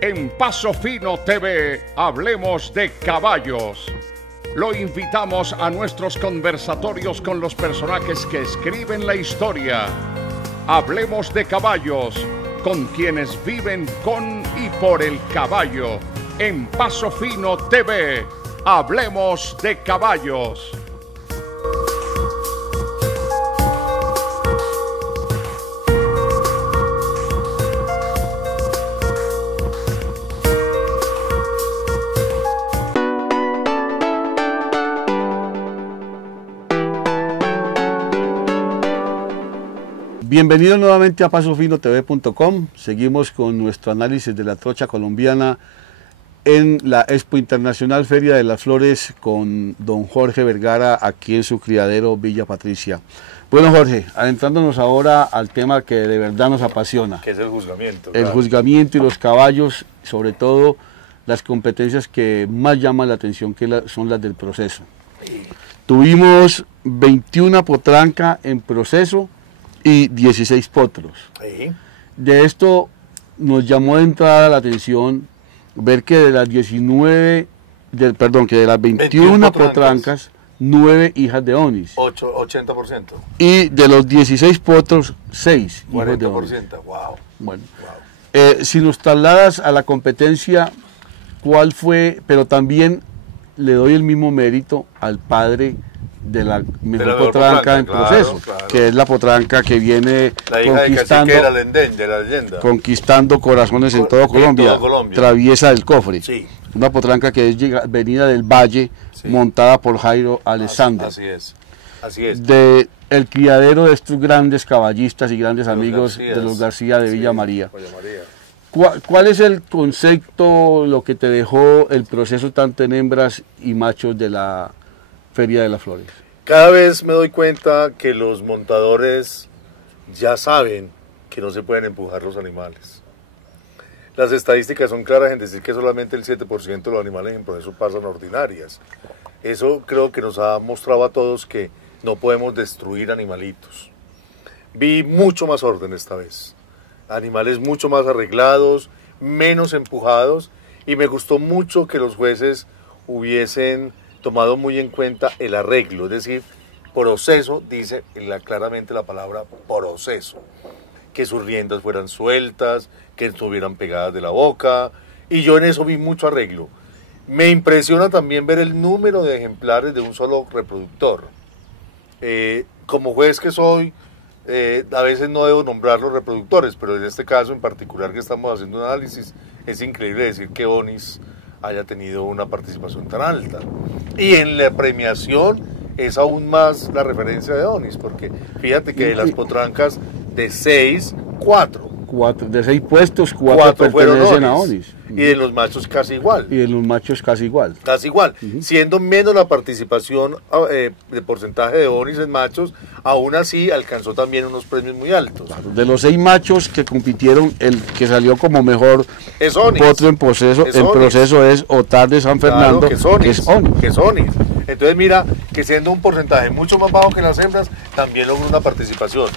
En Paso Fino TV, hablemos de caballos. Lo invitamos a nuestros conversatorios con los personajes que escriben la historia. Hablemos de caballos, con quienes viven con y por el caballo. En Paso Fino TV, hablemos de caballos. Bienvenidos nuevamente a pasofinotv.com. Seguimos con nuestro análisis de la trocha colombiana en la Expo Internacional Feria de las Flores con don Jorge Vergara aquí en su criadero Villa Patricia. Bueno, Jorge, adentrándonos ahora al tema que de verdad nos apasiona. Que es el juzgamiento. El juzgamiento y los caballos, sobre todo las competencias que más llaman la atención, que son las del proceso. Tuvimos 21 potranca en proceso y 16 potros. Sí. De esto nos llamó de entrada la atención ver que de las 21 potrancas, 9 hijas de Onis. 80%. Y de los 16 potros, 6 hijos de Onis. 40%, wow. Bueno, si nos trasladas a la competencia, ¿cuál fue? Pero también le doy el mismo mérito al padre de la mejor potranca en proceso, claro. Que es la potranca que viene la hija conquistando, de la leyenda. Conquistando corazones en todo Colombia, Traviesa del Cofre. Sí. Una potranca que es venida del Valle, sí, montada por Jairo Alexander. Así es. Así es. De el criadero de estos grandes caballistas y grandes amigos de los García de Villa María. ¿Cuál es el concepto, lo que te dejó el proceso tanto en hembras y machos de la Feria de las Flores? Cada vez me doy cuenta que los montadores ya saben que no se pueden empujar los animales. Las estadísticas son claras en decir que solamente el 7% de los animales en proceso pasan ordinarias. Eso creo que nos ha mostrado a todos que no podemos destruir animalitos. Vi mucho más orden esta vez. Animales mucho más arreglados, menos empujados, y me gustó mucho que los jueces hubiesen tomado muy en cuenta el arreglo, es decir, proceso, dice claramente la palabra proceso, que sus riendas fueran sueltas, que estuvieran pegadas de la boca, y yo en eso vi mucho arreglo. Me impresiona también ver el número de ejemplares de un solo reproductor. Como juez que soy, a veces no debo nombrar los reproductores, pero en este caso en particular que estamos haciendo un análisis, es increíble decir que Onis haya tenido una participación tan alta. Y en la premiación es aún más la referencia de Onis, porque fíjate que de las potrancas de 6, 4. De 6 puestos, 4 pertenecen a Onis. Y de los machos casi igual. Y de los machos casi igual. Casi igual. Siendo menos la participación de porcentaje de Onis en machos, aún así alcanzó también unos premios muy altos. Claro, de los 6 machos que compitieron, el que salió como mejor potro en proceso es Otar de San Fernando, claro, que es Onis. Entonces mira que siendo un porcentaje mucho más bajo que las hembras, también logró una participación.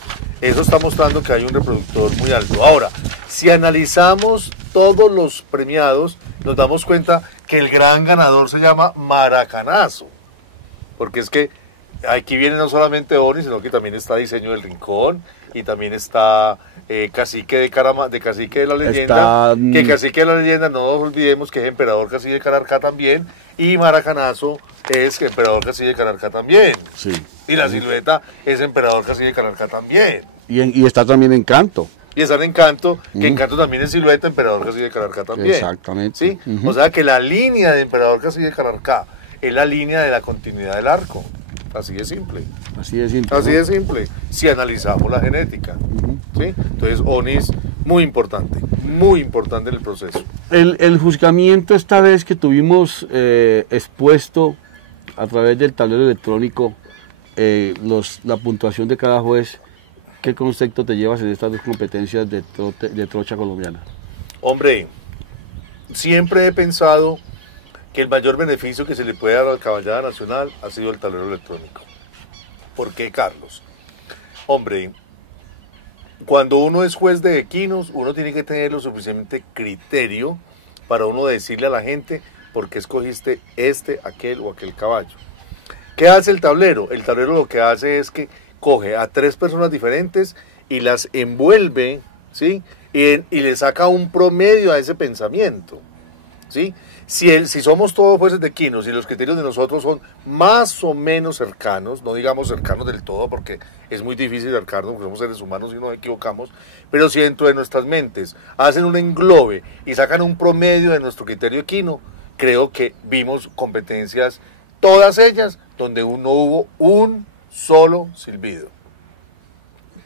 Eso está mostrando que hay un reproductor muy alto. Ahora, si analizamos todos los premiados, nos damos cuenta que el gran ganador se llama Maracanazo. Porque es que aquí viene no solamente Onis, sino que también está Diseño del Rincón, y también está Cacique de Cacique de la Leyenda. Que Cacique de la Leyenda, no nos olvidemos que es Emperador Cacique de Cararcá también, y Maracanazo es Emperador Cacique de Cararcá también. Sí. Y la silueta es Emperador Cacique de Cararcá también. Y está también Encanto. Y está en Encanto, que Encanto también es silueta Emperador Cacique de Cararcá también. Exactamente. ¿Sí? O sea que la línea de Emperador Cacique de Cararcá es la línea de la continuidad del arco. Así de simple. Así de simple. Así de simple, si analizamos la genética. ¿Sí? Entonces, Onis, muy importante en el proceso. El juzgamiento esta vez que tuvimos expuesto a través del tablero electrónico, la puntuación de cada juez, ¿qué concepto te llevas en estas dos competencias de trocha colombiana? Hombre, siempre he pensado que el mayor beneficio que se le puede dar a la caballada nacional ha sido el tablero electrónico. ¿Por qué, Carlos? Hombre, cuando uno es juez de equinos, uno tiene que tener lo suficiente criterio para uno decirle a la gente por qué escogiste aquel o aquel caballo. ¿Qué hace el tablero? El tablero lo que hace es que coge a 3 personas diferentes y las envuelve, ¿sí? Y le saca un promedio a ese pensamiento, ¿sí? Si somos todos jueces de equinos y los criterios de nosotros son más o menos cercanos, no digamos cercanos del todo porque es muy difícil cercarnos porque somos seres humanos y nos equivocamos, pero si dentro de nuestras mentes hacen un englobe y sacan un promedio de nuestro criterio equino, creo que vimos competencias, todas ellas, donde no hubo un solo silbido.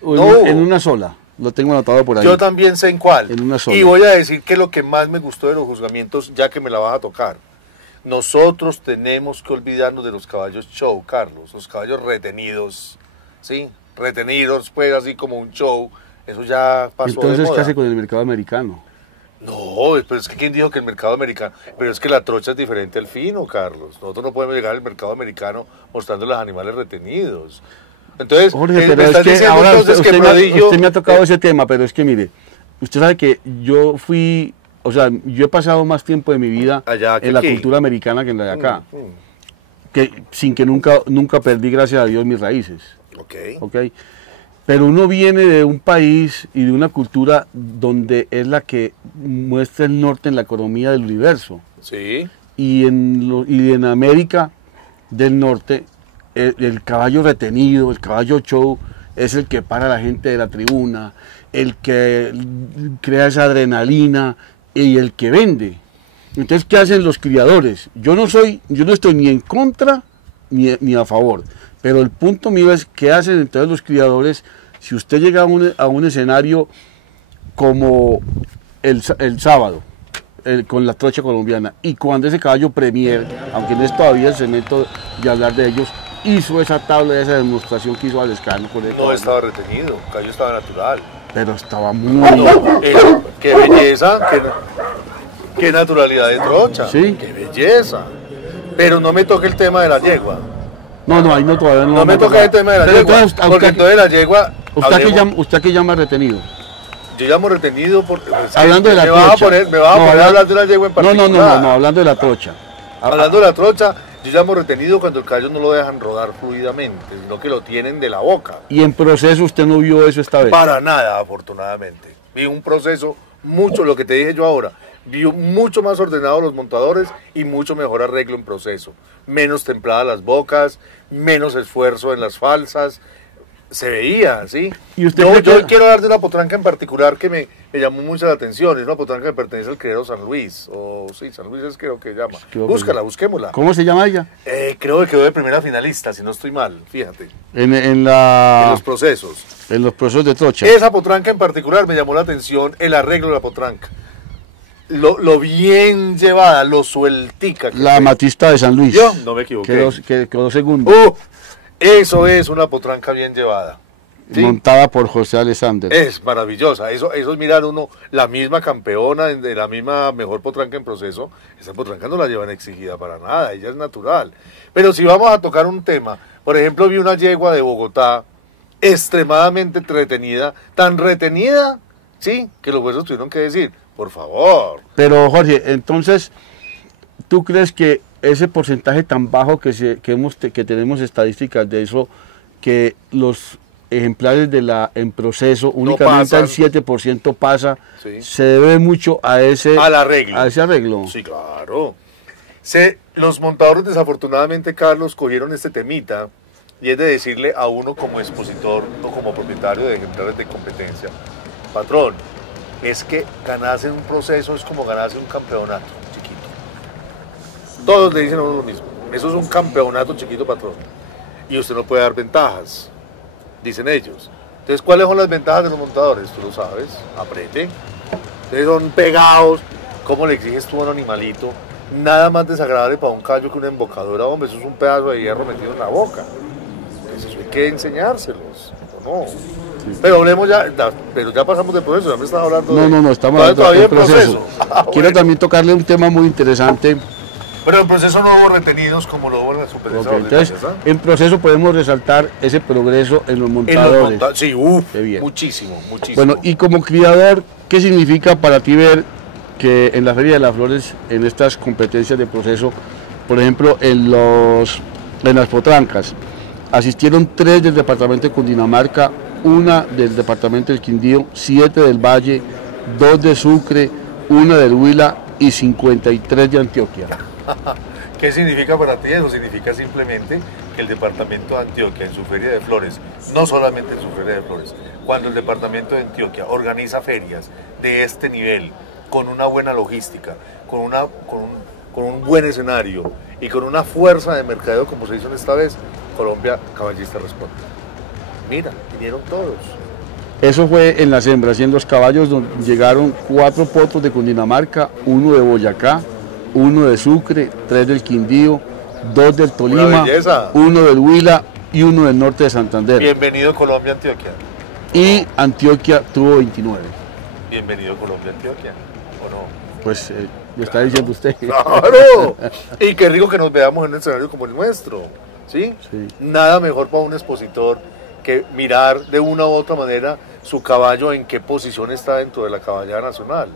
En una sola. Lo tengo anotado por ahí. Yo también sé en cuál. En una sola. Y voy a decir que lo que más me gustó de los juzgamientos, ya que me la vas a tocar, nosotros tenemos que olvidarnos de los caballos show, Carlos, los caballos retenidos, ¿sí? Retenidos, pues así como un show, eso ya pasó de moda. Entonces, ¿qué hace con el mercado americano? No, pero es que ¿quién dijo que el mercado americano? Pero es que la trocha es diferente al fino, Carlos. Nosotros no podemos llegar al mercado americano mostrando los animales retenidos. Entonces, Jorge, pero es que ahora usted me ha tocado ese tema, pero es que mire, usted sabe que yo he pasado más tiempo de mi vida en la cultura americana que en la de acá, sin que nunca perdí, gracias a Dios, mis raíces. Okay. Pero uno viene de un país y de una cultura donde es la que muestra el norte en la economía del universo. Sí. Y en América del Norte, el caballo retenido, el caballo show, es el que para a la gente de la tribuna, el que crea esa adrenalina y el que vende. Entonces, ¿qué hacen los criadores? Yo no estoy ni en contra ni a favor, pero el punto mío es qué hacen entonces los criadores si usted llega a un escenario como el sábado, con la trocha colombiana, y cuando ese caballo premier, aunque no es todavía el segmento de hablar de ellos, hizo esa tabla, esa demostración que hizo Valescano con el no estaba retenido, el caballo estaba natural. Pero estaba muy... ¡Qué belleza! ¡Qué naturalidad de trocha! ¿Sí? ¡Qué belleza! Pero no me toque el tema de la yegua. No, ahí no todavía no. No me toca el tema de la yegua, porque entonces la yegua... ¿Usted qué llama retenido? Yo llamo retenido porque... Hablando de la trocha. Me vas a poner a hablar de la yegua en particular. No, hablando de la trocha. Hablando de la trocha, yo llamo retenido cuando el caballo no lo dejan rodar fluidamente, sino que lo tienen de la boca. ¿Y en proceso usted no vio eso esta vez? Para nada, afortunadamente. Vi un proceso lo que te dije yo ahora, vi mucho más ordenado los montadores y mucho mejor arreglo en proceso. Menos templadas las bocas, menos esfuerzo en las falsas. Se veía, ¿sí? ¿Y usted yo quiero dar de una potranca en particular que me llamó mucho la atención. Es una potranca que pertenece al criadero San Luis. San Luis es creo que llama. Búscala, busquémosla. ¿Cómo se llama ella? Creo que quedó de primera finalista, si no estoy mal, fíjate. En los procesos. En los procesos de trocha. Esa potranca en particular me llamó la atención, el arreglo de la potranca. Lo bien llevada, lo sueltica. La amatista de San Luis. Yo no me equivoqué. Quedó segundo. Eso es una potranca bien llevada. ¿Sí? Montada por José Alexander. Es maravillosa. Eso es mirar uno, la misma campeona, de la misma mejor potranca en proceso. Esa potranca no la llevan exigida para nada, ella es natural. Pero si vamos a tocar un tema, por ejemplo, vi una yegua de Bogotá extremadamente retenida, tan retenida, sí, que los huesos tuvieron que decir, por favor. Pero Jorge, entonces, ¿tú crees que ese porcentaje tan bajo que tenemos estadísticas de eso, que los ejemplares en proceso, únicamente el 7% pasa, sí, se debe mucho a ese arreglo? Sí, claro. Los montadores desafortunadamente, Carlos, cogieron este temita y es de decirle a uno como expositor o como propietario de ejemplares de competencia, patrón, es que ganarse en un proceso es como ganarse un campeonato chiquito. Todos le dicen a uno lo mismo, eso es un campeonato chiquito, patrón, y usted no puede dar ventajas, dicen ellos. Entonces, ¿cuáles son las ventajas de los montadores? Tú lo sabes, apriete. Entonces son pegados. ¿Cómo le exiges tú a un animalito? Nada más desagradable para un caballo que una embocadura, hombre, eso es un pedazo de hierro metido en la boca. Entonces, eso hay que enseñárselos, ¿no? Sí. Pero hablemos pero ya pasamos de proceso, ya me estaba hablando No, estamos hablando del proceso. Quiero también tocarle un tema muy interesante. Pero en proceso no hubo retenidos como lo hubo en la superioridad. Entonces, en proceso podemos resaltar ese progreso en los montadores. Sí, muchísimo. Bueno, y como criador, ¿qué significa para ti ver que en la Feria de las Flores, en estas competencias de proceso, por ejemplo, en las potrancas, asistieron 3 del departamento de Cundinamarca, 1 del departamento del Quindío, 7 del Valle, 2 de Sucre, 1 del Huila y 53 de Antioquia. ¿Qué significa para ti eso? Significa simplemente que el departamento de Antioquia en su Feria de Flores, no solamente en su Feria de Flores, cuando el departamento de Antioquia organiza ferias de este nivel, con una buena logística, con un buen escenario y con una fuerza de mercadeo como se hizo en esta vez, Colombia Caballista responde. Mira, vinieron todos. Eso fue en las hembras, y en los caballos donde llegaron 4 potros de Cundinamarca, 1 de Boyacá, 1 de Sucre, 3 del Quindío, 2 del Tolima, 1 del Huila y 1 del norte de Santander. Bienvenido Colombia Antioquia. Y Antioquia tuvo 29. Bienvenido Colombia Antioquia, ¿o no? Pues lo está diciendo usted. ¡Claro! Y qué rico que nos veamos en un escenario como el nuestro, ¿sí? Sí. Nada mejor para un expositor que mirar de una u otra manera su caballo en qué posición está dentro de la caballada nacional.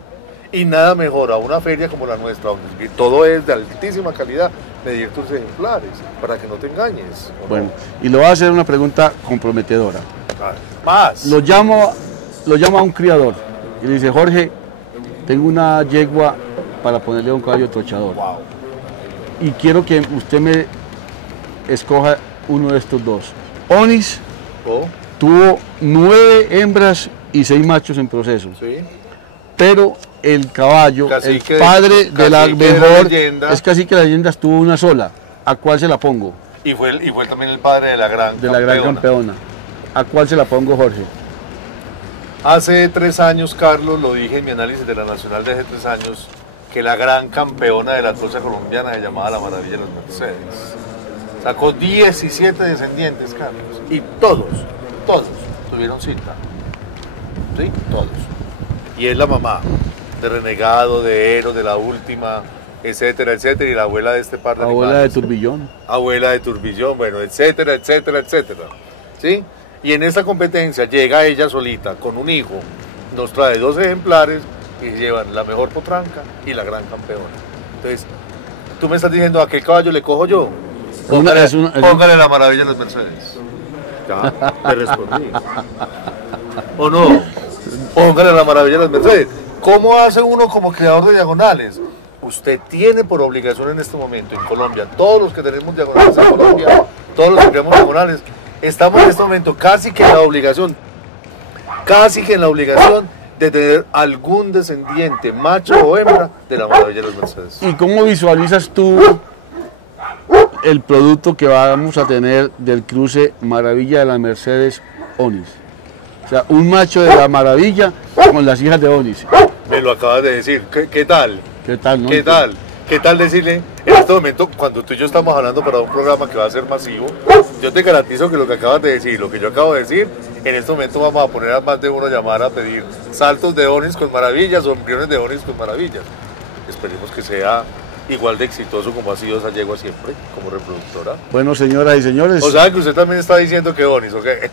Y nada mejor a una feria como la nuestra, donde todo es de altísima calidad, medir tus ejemplares, para que no te engañes. Bueno, y le voy a hacer una pregunta comprometedora. Más. Lo llamo a un criador y le dice: Jorge, tengo una yegua para ponerle a un caballo trochador. Wow. Y quiero que usted me escoja uno de estos dos. Onis tuvo 9 hembras y 6 machos en proceso. Sí. Pero el caballo, Cacique, el padre de la Cacique de mejor, la leyenda. es Cacique de la Leyenda, tuvo una sola. ¿A cuál se la pongo? Y fue también el padre de la gran De la gran campeona. ¿A cuál se la pongo, Jorge? Hace 3 años, Carlos, lo dije en mi análisis de la Nacional de hace 3 años, que la gran campeona de la trocha colombiana se llamaba La Maravilla de los Mercedes. Sacó 17 descendientes, Carlos, y todos tuvieron cita. ¿Sí? Todos. Y es la mamá de Renegado, de Eros, de La Última, etcétera, etcétera, y la abuela de este par de Abuela animales. de Turbillón. Abuela de Turbillón, bueno, etcétera, etcétera, etcétera. ¿Sí? Y en esta competencia llega ella solita con un hijo, nos trae 2 ejemplares y llevan la mejor potranca y la gran campeona. Entonces, tú me estás diciendo, ¿a qué caballo le cojo yo? Póngale La Maravilla de los Mercedes. Ya, te respondí. ¿O no? Póngale La Maravilla de los Mercedes. ¿Cómo hace uno como creador de diagonales? Usted tiene por obligación en este momento en Colombia, todos los que tenemos diagonales en Colombia, todos los que creamos diagonales, estamos en este momento casi que en la obligación de tener algún descendiente, macho o hembra, de La Maravilla de los Mercedes. ¿Y cómo visualizas tú el producto que vamos a tener del cruce Maravilla de las Mercedes Onis? O sea, un macho de La Maravilla con las hijas de Onis. Me lo acabas de decir. ¿Qué tal? ¿Qué tal, no? ¿Qué tal? ¿Qué tal decirle, en este momento, cuando tú y yo estamos hablando para un programa que va a ser masivo, yo te garantizo que lo que acabas de decir, lo que yo acabo de decir, en este momento vamos a poner a más de uno a llamar a pedir saltos de Onis con maravillas o embriones de Onis con maravillas. Esperemos que sea igual de exitoso como ha sido esa yegua siempre, como reproductora. Bueno, señoras y señores. O sea, que usted también está diciendo que Onis, ¿o qué?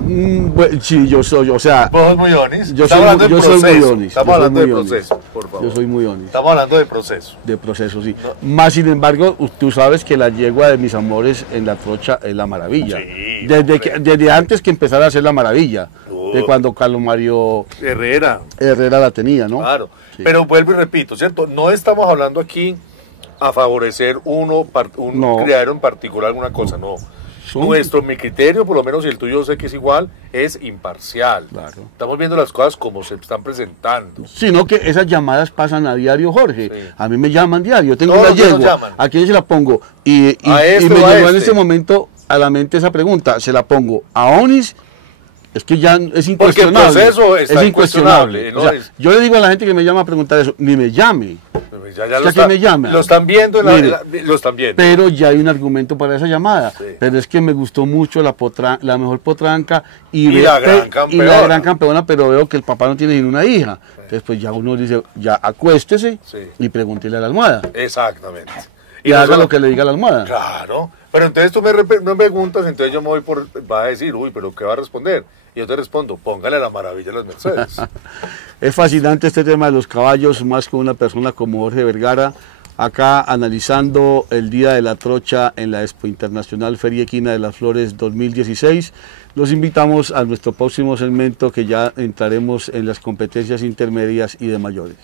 Bueno, sí, yo soy, o sea... ¿Vos sos muy Onis? Yo soy muy Onis. Estamos hablando de proceso, por favor. Yo soy muy Onis. Estamos hablando de proceso. De proceso, sí. No. Más sin embargo, tú sabes que la yegua de mis amores en la trocha es La Maravilla. Sí, desde antes que empezara a ser La Maravilla. De cuando Carlos Mario Herrera la tenía, ¿no? Claro. Sí. Pero vuelvo y repito, ¿cierto? No estamos hablando aquí a favorecer un criadero en particular, alguna cosa, no. Mi criterio, por lo menos, y el tuyo sé que es igual, es imparcial. Claro. Estamos viendo las cosas como se están presentando. Sino que esas llamadas pasan a diario, Jorge. Sí. A mí me llaman diario. Tengo todos una yegua. ¿A quién se la pongo? Y me llegó en ese momento a la mente esa pregunta. ¿Se la pongo a Onis? Es que ya es incuestionable. Porque el proceso está incuestionable. ¿No? O sea, yo le digo a la gente que me llama a preguntar eso, ni me llame. Lo están viendo, lo están viendo. Pero ya hay un argumento para esa llamada. Sí. Pero es que me gustó mucho la mejor potranca y la gran campeona, pero veo que el papá no tiene ninguna hija. Sí. Entonces pues ya uno dice, ya acuéstese y pregúntele a la almohada. Exactamente. Y haga lo que le diga la almohada. Claro, pero entonces tú me preguntas, entonces yo me voy va a decir, uy, pero ¿qué va a responder? Y yo te respondo, póngale la maravilla a las Mercedes. Es fascinante este tema de los caballos, más con una persona como Jorge Vergara, acá analizando el Día de la Trocha en la Expo Internacional Feria Equina de las Flores 2016. Los invitamos a nuestro próximo segmento, que ya entraremos en las competencias intermedias y de mayores.